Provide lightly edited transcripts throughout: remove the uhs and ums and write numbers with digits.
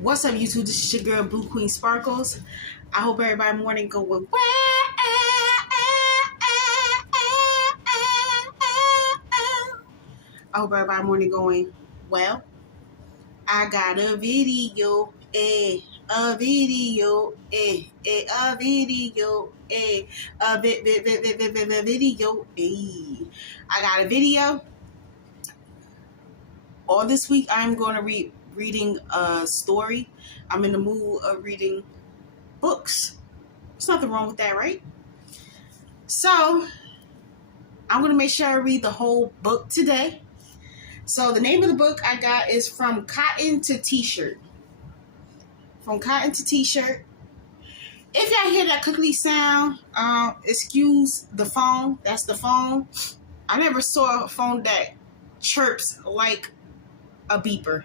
What's up, YouTube? This is your girl, Blue Queen Sparkles. I hope everybody morning going well. I hope everybody morning going well. I got a video, a video, a video, a video, I got a video. All this week, I'm going to reading a story. I'm in the mood of reading books. There's nothing wrong with that, right? So, I'm going to make sure I read the whole book today. So, the name of the book I got is From Cotton to T-Shirt. From Cotton to T-Shirt. If y'all hear that clickety sound, excuse the phone. That's the phone. I never saw a phone that chirps like a beeper.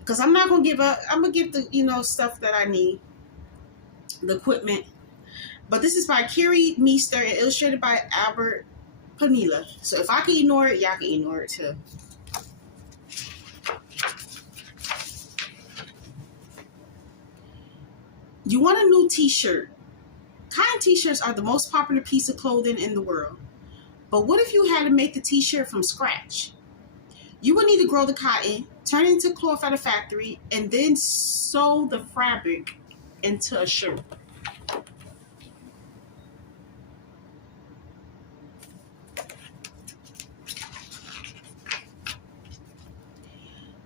Because I'm not going to give up. I'm going to get the, stuff that I need. The equipment. But this is by Kiri Meester and illustrated by Albert Panila. So if I can ignore it, y'all can ignore it too. You want a new t-shirt. Cotton t-shirts are the most popular piece of clothing in the world. But what if you had to make the t-shirt from scratch? You would need to grow the cotton, turn it into cloth at a factory, and then sew the fabric into a shirt.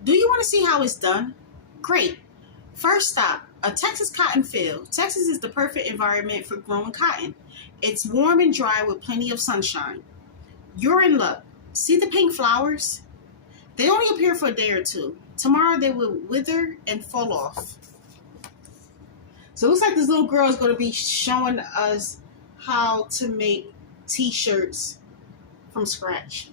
Do you want to see how it's done? Great. First stop, a Texas cotton field. Texas is the perfect environment for growing cotton. It's warm and dry with plenty of sunshine. You're in luck. See the pink flowers? They only appear for a day or two. Tomorrow they will wither and fall off. So it looks like this little girl is going to be showing us how to make t-shirts from scratch.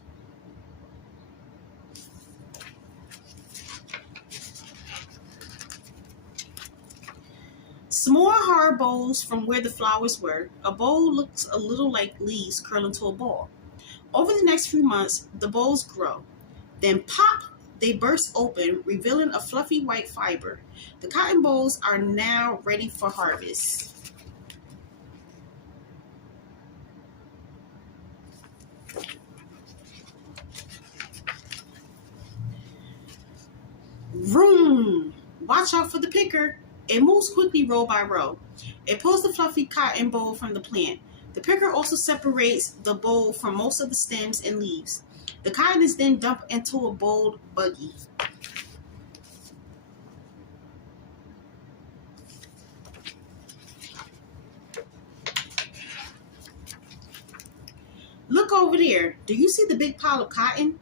Small hard bowls from where the flowers were. A bowl looks a little like leaves curl into a ball. Over the next few months, the bowls grow. Then pop, they burst open, revealing a fluffy white fiber. The cotton bowls are now ready for harvest. Vroom! Watch out for the picker. It moves quickly row by row. It pulls the fluffy cotton bowl from the plant. The picker also separates the bowl from most of the stems and leaves. The cotton is then dumped into a bowled buggy. Look over there. Do you see the big pile of cotton?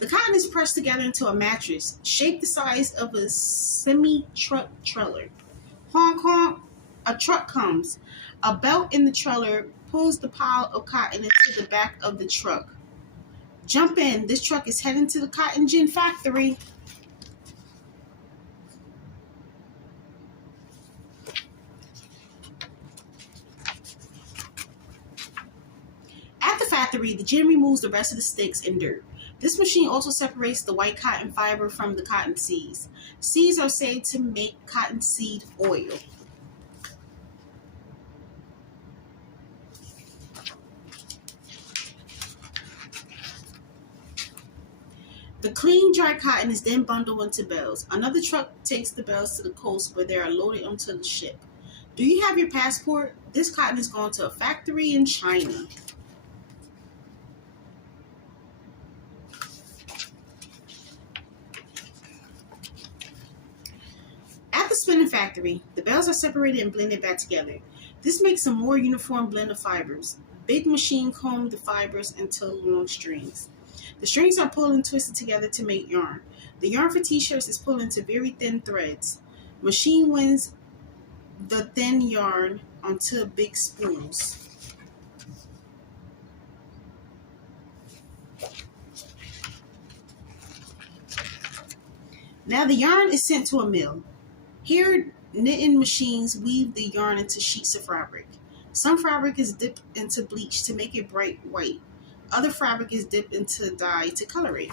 The cotton is pressed together into a mattress, shaped the size of a semi-truck trailer. Honk honk, a truck comes. A belt in the trailer pulls the pile of cotton into the back of the truck. Jump in. This truck is heading to the cotton gin factory. At the factory, the gin removes the rest of the sticks and dirt. This machine also separates the white cotton fiber from the cotton seeds. Seeds are saved to make cottonseed oil. The clean, dry cotton is then bundled into bales. Another truck takes the bales to the coast where they are loaded onto the ship. Do you have your passport? This cotton is going to a factory in China. At the spinning factory, the bales are separated and blended back together. This makes a more uniform blend of fibers. Big machine combs the fibers into long strings. The strings are pulled and twisted together to make yarn. The yarn for t-shirts is pulled into very thin threads. Machine winds the thin yarn onto big spools. Now the yarn is sent to a mill. Here, knitting machines weave the yarn into sheets of fabric. Some fabric is dipped into bleach to make it bright white. Other fabric is dipped into dye to color it.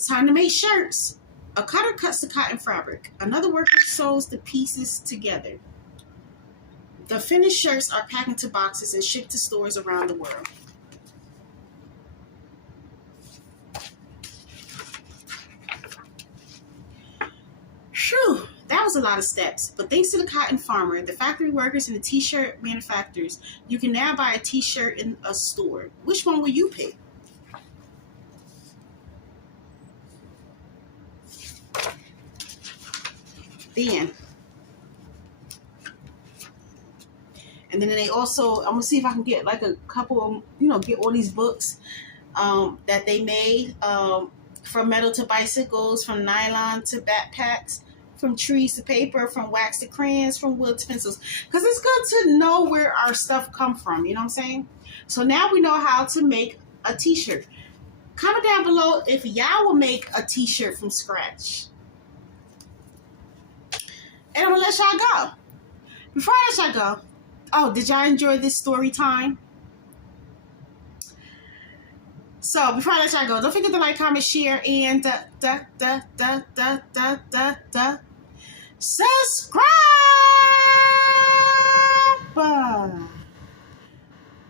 It's time to make shirts. A cutter cuts the cotton fabric. Another worker sews the pieces together. The finished shirts are packed into boxes and shipped to stores around the world. Phew, that was a lot of steps. But thanks to the cotton farmer, the factory workers, and the t-shirt manufacturers, you can now buy a t-shirt in a store. Which one will you pick? Then. And then they also, I'm gonna see if I can get like a couple of, get all these books that they made, from metal to bicycles, from nylon to backpacks, from trees to paper, from wax to crayons, from wood to pencils. Because it's good to know where our stuff come from, you know what I'm saying? So now we know how to make a t-shirt. Comment down below if y'all will make a t-shirt from scratch. And I'm gonna let y'all go. Before I let y'all go, oh, did y'all enjoy this story time? So before I let y'all go, don't forget to like, comment, share, and subscribe.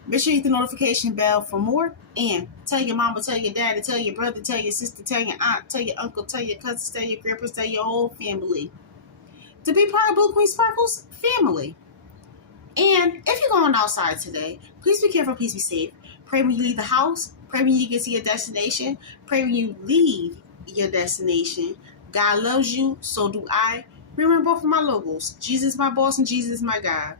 Make sure you hit the notification bell for more. And tell your mama, tell your daddy, tell your brother, tell your sister, tell your aunt, tell your uncle, tell your cousins, tell your grandpas, tell your whole family to be part of Blue Queen Sparkles family. And if you're going outside today, please be careful, please be safe. Pray when you leave the house. Pray when you get to your destination. Pray when you leave your destination. God loves you, so do I. Remember both of my logos. Jesus is my boss and Jesus is my God.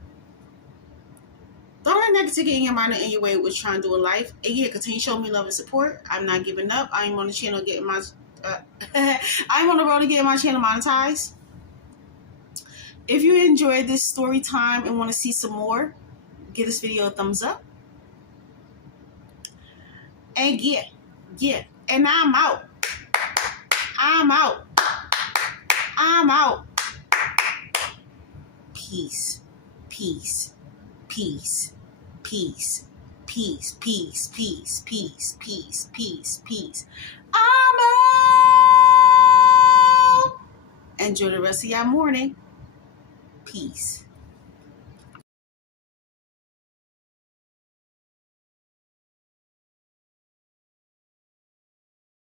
Don't let negativity get in your mind or in your way with what you're trying to do in life. And yeah, continue to show me love and support. I'm not giving up. I am on the channel getting my I'm on the road to getting my channel monetized. If you enjoyed this story time and want to see some more, give this video a thumbs up. And yeah. And I'm out. I'm out. I'm out. Peace. Peace. Peace. Peace. Peace. Peace. Peace. Peace. Peace. Peace. Peace. I'm out. Enjoy the rest of your morning. Peace.